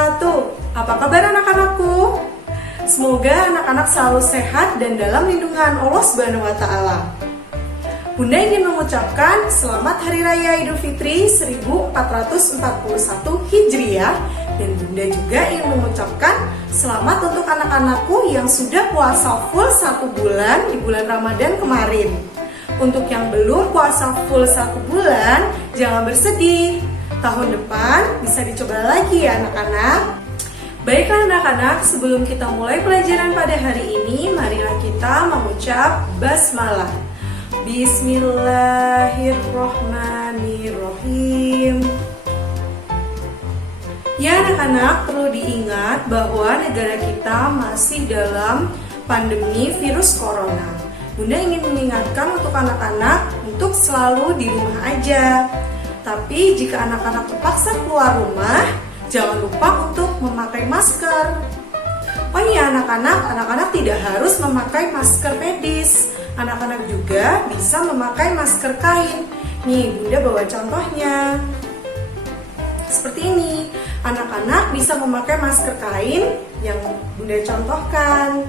wabarakatuh. Apa kabar anak-anakku? Semoga anak-anak selalu sehat dan dalam lindungan Allah Subhanahu wa Ta'ala. Bunda ingin mengucapkan selamat Hari Raya Idul Fitri 1441 Hijriah, dan Bunda juga ingin mengucapkan selamat untuk anak-anakku yang sudah puasa full 1 bulan di bulan Ramadan kemarin. Untuk yang belum puasa full 1 bulan, jangan bersedih. Tahun depan bisa dicoba lagi ya anak-anak. Baiklah anak-anak, sebelum kita mulai pelajaran pada hari ini, marilah kita mengucap basmalah. Bismillahirrohmanirrohim. Ya anak-anak, perlu diingat bahwa negara kita masih dalam pandemi virus corona. Bunda ingin mengingatkan untuk anak-anak untuk selalu di rumah aja. Tapi jika anak-anak terpaksa keluar rumah, jangan lupa untuk memakai masker. Oh iya anak-anak tidak harus memakai masker medis. Anak-anak juga bisa memakai masker kain. Nih, Bunda bawa contohnya. Seperti ini, anak-anak bisa memakai masker kain yang Bunda contohkan.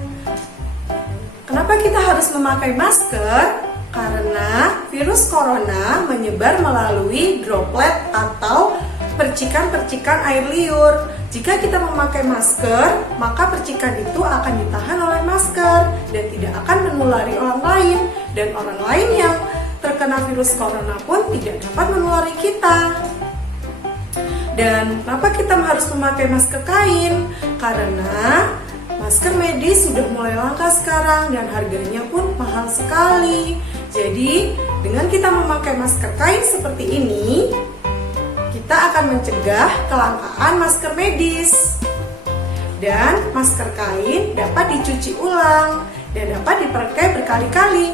Kenapa kita harus memakai masker? Karena virus corona menyebar melalui droplet atau percikan-percikan air liur. Jika kita memakai masker, maka percikan itu akan ditahan oleh masker dan tidak akan menulari orang lain. Dan orang lain yang terkena virus corona pun tidak dapat menulari kita. Dan kenapa kita harus memakai masker kain? Karena masker medis sudah mulai langka sekarang dan harganya pun mahal sekali. Jadi, dengan kita memakai masker kain seperti ini, kita akan mencegah kelangkaan masker medis. Dan masker kain dapat dicuci ulang dan dapat dipakai berkali-kali.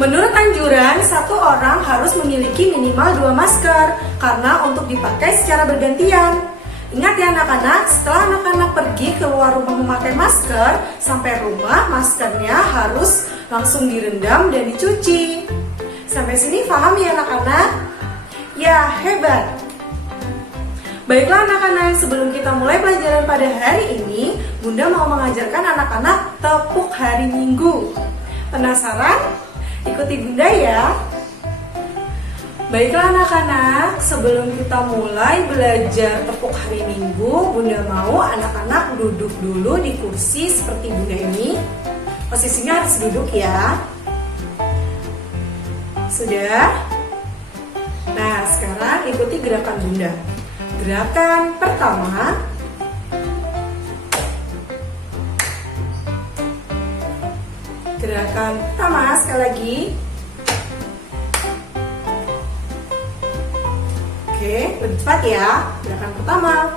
Menurut anjuran, satu orang harus memiliki minimal 2 masker karena untuk dipakai secara bergantian. Ingat ya anak-anak, setelah anak-anak pergi keluar rumah memakai masker, sampai rumah maskernya harus langsung direndam dan dicuci. Sampai sini paham ya anak-anak? Ya, hebat! Baiklah anak-anak, sebelum kita mulai pelajaran pada hari ini, Bunda mau mengajarkan anak-anak tepuk hari Minggu. Penasaran? Ikuti Bunda ya! Baiklah anak-anak, sebelum kita mulai belajar tepuk hari Minggu, Bunda mau anak-anak duduk dulu di kursi seperti Bunda ini. Posisinya harus duduk ya. Sudah? Nah, sekarang ikuti gerakan Bunda. Gerakan pertama. Gerakan pertama, sekali lagi. Oke, lebih cepat ya. Gerakan pertama.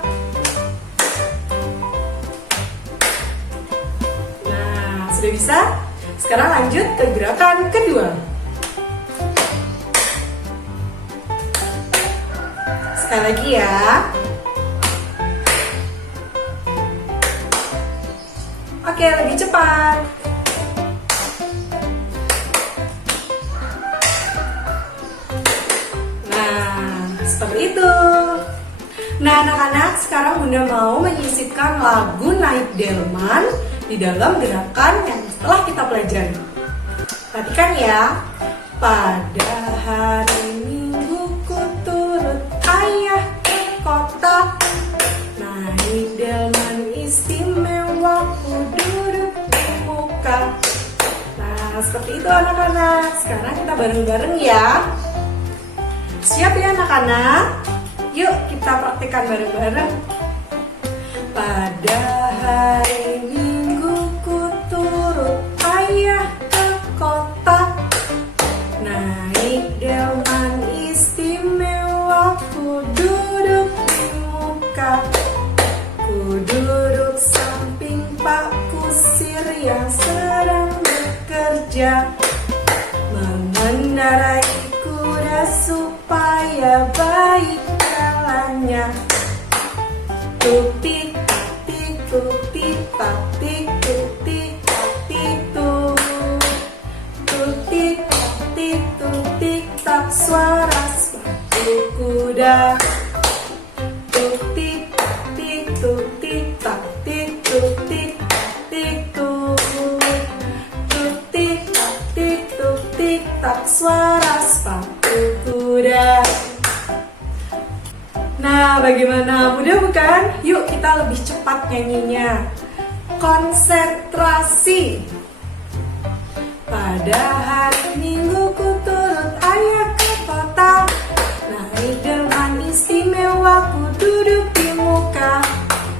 Nah, sudah bisa? Sekarang lanjut ke gerakan kedua. Sekali lagi ya. Oke, lebih cepat. Seperti itu. Nah anak-anak, sekarang Bunda mau menyisipkan lagu Naik Delman di dalam gerakan yang setelah kita pelajari. Perhatikan ya. Pada hari Minggu ku turut ayah ke kota, naik delman istimewa ku duduk di muka. Nah seperti itu anak-anak. Sekarang kita bareng-bareng ya. Siap ya anak-anak? Yuk kita praktikkan bareng-bareng. Pada hari Minggu ku turut ayah ke kota, naik delman istimewa ku duduk di muka. Ku duduk samping Pak Kusir yang sedang bekerja, mengendarai kuda supaya baik jalannya. Tutik tatik tutik tatik tutik tatik tutik tatik tutik tak suara sepatu kuda. Tutik suara sepatu kuda. Nah, bagaimana? Mudah bukan? Yuk kita lebih cepat nyanyinya. Konsentrasi. Pada hari Minggu ku turut ayah ke kota, naik dengan istimewa ku duduk di muka.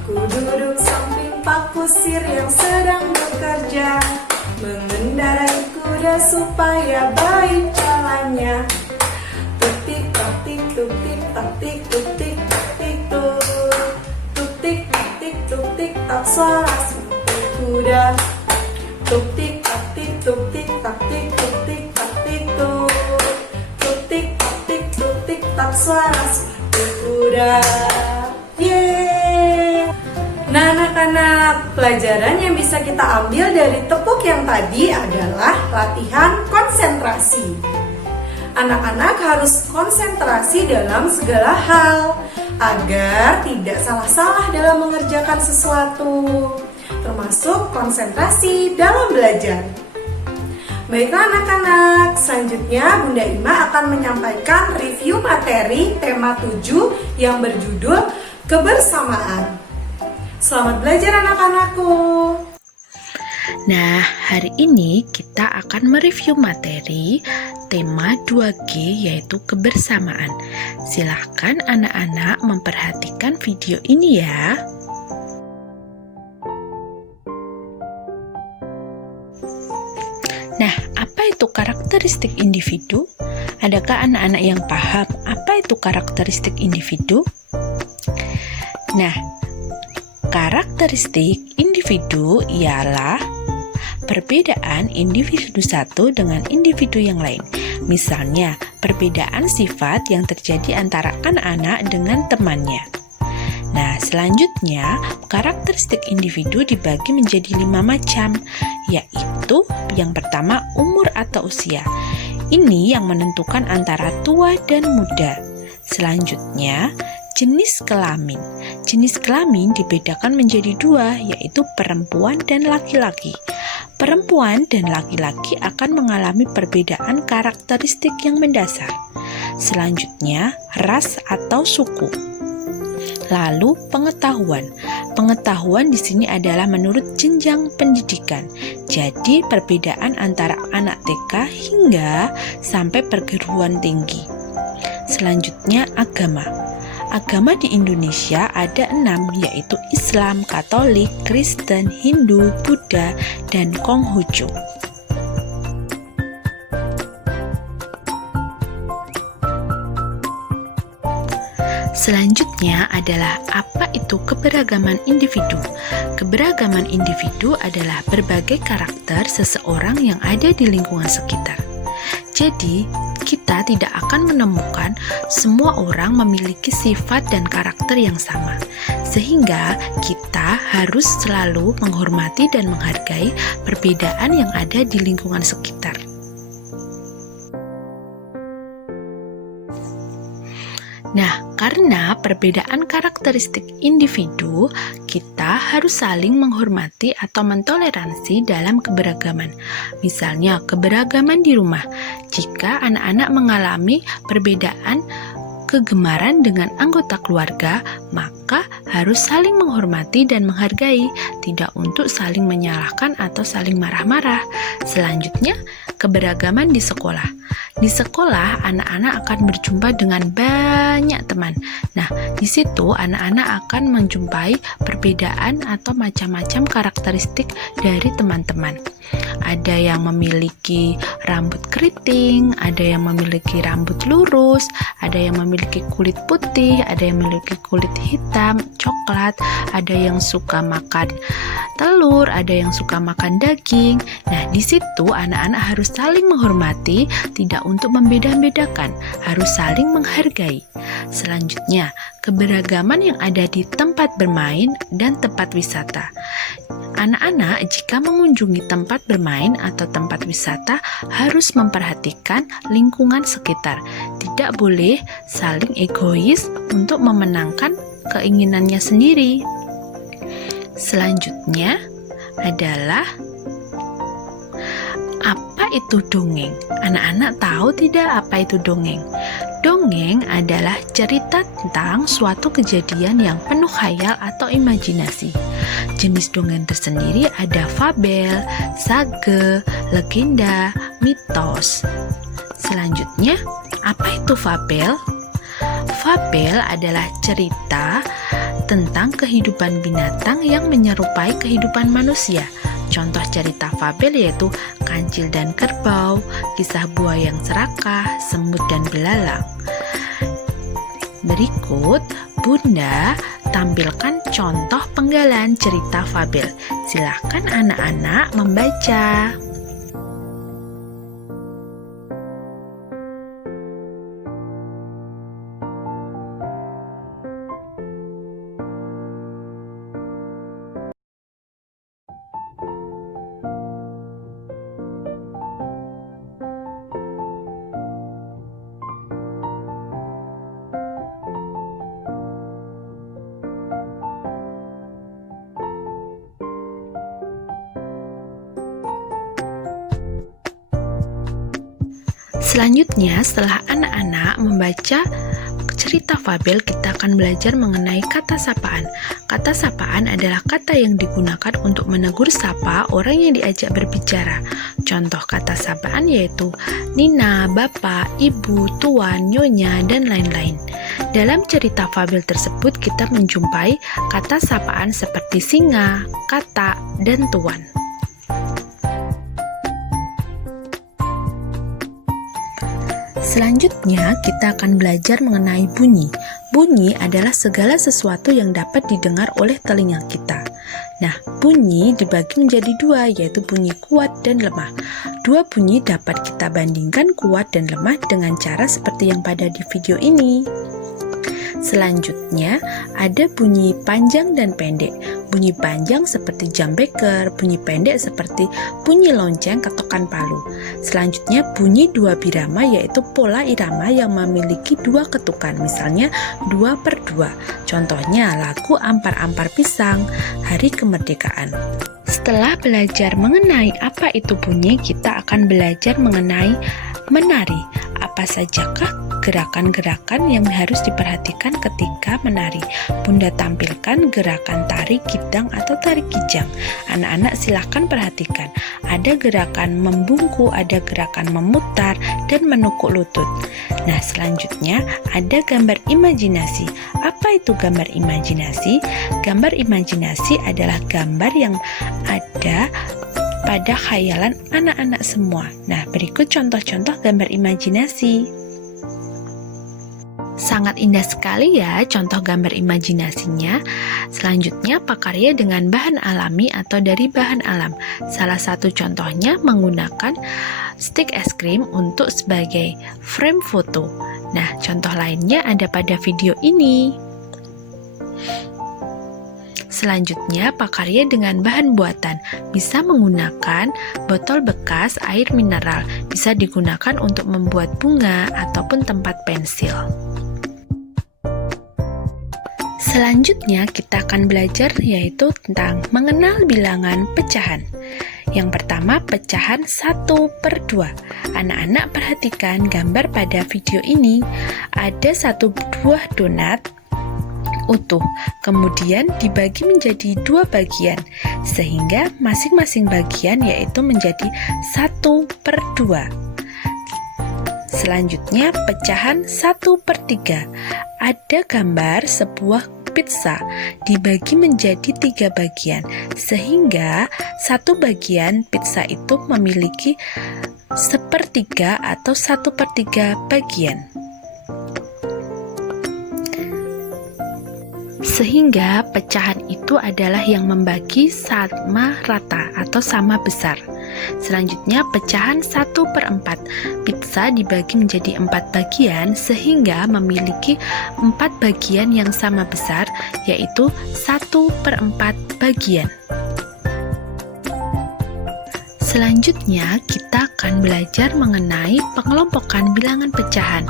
Ku duduk samping Pak Kusir yang sedang bekerja, mengendarai kuda supaya baik jalannya. Tuk-tik tak-tik, tuk-tik tak-tik, tuk-tik tak-tik tuk. Tuk-tik tak-tik, tuk-tik tak, suara sepatu kuda. Tuk-tik tak-tik, tuk-tik tak-tik, tuk-tik tak-tik tuk. Tuk-tik tak-tik, tuk-tik tak, suara sepatu kuda. Yeay! Nah, anak-anak, pelajaran yang bisa kita ambil dari tepuk yang tadi adalah latihan konsentrasi. Anak-anak harus konsentrasi dalam segala hal agar tidak salah-salah dalam mengerjakan sesuatu, termasuk konsentrasi dalam belajar. Baiklah anak-anak, selanjutnya Bunda Ima akan menyampaikan review materi tema 7 yang berjudul kebersamaan. Selamat belajar anak-anakku. Nah, hari ini kita akan mereview materi tema 2G yaitu kebersamaan. Silahkan anak-anak memperhatikan video ini ya. Nah, apa itu karakteristik individu? Adakah anak-anak yang paham apa itu karakteristik individu? Nah, karakteristik individu ialah perbedaan individu satu dengan individu yang lain. Misalnya, perbedaan sifat yang terjadi antara anak-anak dengan temannya. Nah, selanjutnya, karakteristik individu dibagi menjadi 5 macam, yaitu yang pertama, umur atau usia. Ini yang menentukan antara tua dan muda. Selanjutnya, jenis kelamin. Jenis kelamin dibedakan menjadi 2, yaitu perempuan dan laki-laki. Perempuan dan laki-laki akan mengalami perbedaan karakteristik yang mendasar. Selanjutnya, ras atau suku. Lalu, pengetahuan. Pengetahuan di sini adalah menurut jenjang pendidikan. Jadi, perbedaan antara anak TK hingga sampai perguruan tinggi. Selanjutnya, agama. Agama di Indonesia ada 6, yaitu Islam, Katolik, Kristen, Hindu, Buddha, dan Konghucu. Selanjutnya adalah apa itu keberagaman individu. Keberagaman individu adalah berbagai karakter seseorang yang ada di lingkungan sekitar. Jadi, kita tidak akan menemukan semua orang memiliki sifat dan karakter yang sama. Sehingga kita harus selalu menghormati dan menghargai perbedaan yang ada di lingkungan sekitar. Nah, karena perbedaan karakteristik individu, kita harus saling menghormati atau mentoleransi dalam keberagaman. Misalnya, keberagaman di rumah. Jika anak-anak mengalami perbedaan kegemaran dengan anggota keluarga, maka harus saling menghormati dan menghargai, tidak untuk saling menyalahkan atau saling marah-marah. Selanjutnya, keberagaman di sekolah. Di sekolah, anak-anak akan berjumpa dengan banyak teman. Nah, di situ anak-anak akan menjumpai perbedaan atau macam-macam karakteristik dari teman-teman. Ada yang memiliki rambut keriting, ada yang memiliki rambut lurus, ada yang memiliki kulit putih, ada yang memiliki kulit hitam, coklat, ada yang suka makan telur, ada yang suka makan daging. Nah, di situ anak-anak harus saling menghormati, tidak untuk membeda-bedakan, harus saling menghargai. Selanjutnya, keberagaman yang ada di tempat bermain dan tempat wisata. Anak-anak jika mengunjungi tempat bermain atau tempat wisata harus memperhatikan lingkungan sekitar. Tidak boleh saling egois untuk memenangkan keinginannya sendiri. Selanjutnya adalah apa itu dongeng? Anak-anak tahu tidak apa itu dongeng? Dongeng adalah cerita tentang suatu kejadian yang penuh khayal atau imajinasi. Jenis dongeng tersendiri ada fabel, sage, legenda, mitos. Selanjutnya, apa itu fabel? Fabel adalah cerita tentang kehidupan binatang yang menyerupai kehidupan manusia. Contoh cerita fabel yaitu Kancil dan Kerbau, Kisah Buaya yang Serakah, Semut dan Belalang. Berikut Bunda tampilkan contoh penggalan cerita fabel. Silakan anak-anak membaca. Selanjutnya, setelah anak-anak membaca cerita fabel, kita akan belajar mengenai kata sapaan. Kata sapaan adalah kata yang digunakan untuk menegur sapa orang yang diajak berbicara. Contoh kata sapaan yaitu Nina, Bapak, Ibu, Tuan, Nyonya, dan lain-lain. Dalam cerita fabel tersebut, kita menjumpai kata sapaan seperti singa, katak, dan tuan. Selanjutnya, kita akan belajar mengenai bunyi. Bunyi adalah segala sesuatu yang dapat didengar oleh telinga kita. Nah, bunyi dibagi menjadi dua, yaitu bunyi kuat dan lemah. Dua bunyi dapat kita bandingkan kuat dan lemah dengan cara seperti yang pada di video ini. Selanjutnya, ada bunyi panjang dan pendek. Bunyi panjang seperti jam beker, bunyi pendek seperti bunyi lonceng ketukan palu. Selanjutnya, bunyi dua birama yaitu pola irama yang memiliki dua ketukan, misalnya 2/2. Contohnya lagu Ampar-Ampar Pisang, Hari Kemerdekaan. Setelah belajar mengenai apa itu bunyi, kita akan belajar mengenai menari. Apa sajakah gerakan-gerakan yang harus diperhatikan ketika menari? Bunda tampilkan gerakan tari gidang atau tari kijang. Anak-anak silahkan perhatikan. Ada gerakan membungkuk, ada gerakan memutar, dan menukuk lutut. Nah, selanjutnya ada gambar imajinasi. Apa itu gambar imajinasi? Gambar imajinasi adalah gambar yang ada pada khayalan anak-anak semua. Nah, berikut contoh-contoh gambar imajinasi. Sangat indah sekali ya contoh gambar imajinasinya. Selanjutnya, pakarya dengan bahan alami atau dari bahan alam. Salah satu contohnya menggunakan stik es krim untuk sebagai frame foto. Nah, contoh lainnya ada pada video ini. Selanjutnya, pakarya dengan bahan buatan. Bisa menggunakan botol bekas air mineral. Bisa digunakan untuk membuat bunga ataupun tempat pensil. Selanjutnya, kita akan belajar yaitu tentang mengenal bilangan pecahan. Yang pertama, pecahan 1/2. Anak-anak perhatikan gambar pada video ini. Ada satu buah donat utuh, kemudian dibagi menjadi dua bagian, sehingga masing-masing bagian yaitu menjadi 1/2. Selanjutnya, pecahan 1/3. Ada gambar sebuah pizza dibagi menjadi 3 bagian, sehingga satu bagian pizza itu memiliki 1/3 atau 1/3 bagian. Sehingga pecahan itu adalah yang membagi sama rata atau sama besar. Selanjutnya, pecahan 1/4. Pizza dibagi menjadi 4 bagian sehingga memiliki 4 bagian yang sama besar, yaitu 1/4 bagian. Selanjutnya, kita akan belajar mengenai pengelompokan bilangan pecahan.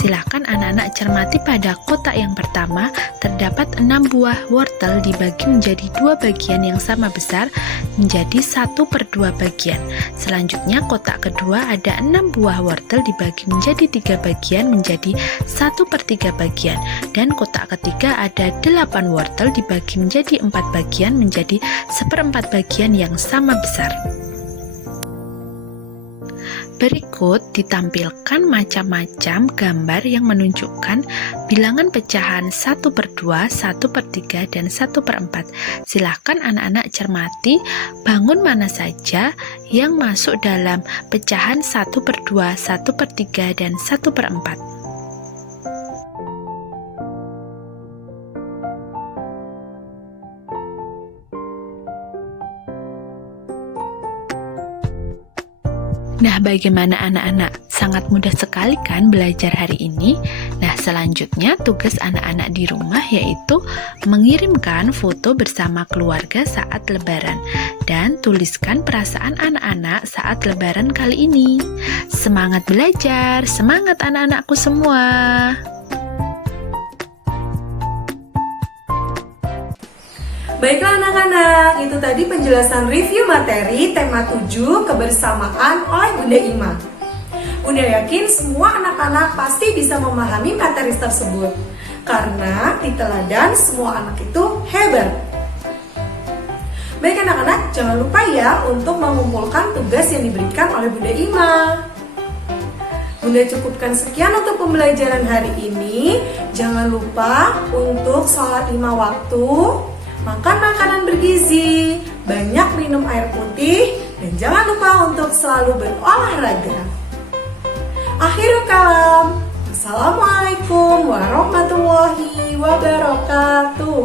Silakan anak-anak cermati pada kotak yang pertama, terdapat 6 buah wortel dibagi menjadi 2 bagian yang sama besar menjadi 1/2 bagian. Selanjutnya, kotak kedua ada 6 buah wortel dibagi menjadi 3 bagian menjadi 1/3 bagian. Dan kotak ketiga ada 8 wortel dibagi menjadi 4 bagian menjadi 1/4 bagian yang sama besar. Berikut ditampilkan macam-macam gambar yang menunjukkan bilangan pecahan 1/2, 1/3, dan 1/4. Silahkan anak-anak cermati bangun mana saja yang masuk dalam pecahan 1/2, 1/3, dan 1/4. Nah, bagaimana anak-anak? Sangat mudah sekali kan belajar hari ini? Nah, selanjutnya tugas anak-anak di rumah yaitu mengirimkan foto bersama keluarga saat Lebaran dan tuliskan perasaan anak-anak saat Lebaran kali ini. Semangat belajar, semangat anak-anakku semua! Baiklah anak-anak, itu tadi penjelasan review materi tema 7 kebersamaan oleh Bunda Ima. Bunda yakin semua anak-anak pasti bisa memahami materi tersebut karena di teladan semua anak itu hebat. Baik anak-anak, jangan lupa ya untuk mengumpulkan tugas yang diberikan oleh Bunda Ima. Bunda cukupkan sekian untuk pembelajaran hari ini. Jangan lupa untuk sholat 5 waktu, makan makanan bergizi, banyak minum air putih, dan jangan lupa untuk selalu berolahraga. Akhirul kalam. Assalamualaikum warahmatullahi wabarakatuh.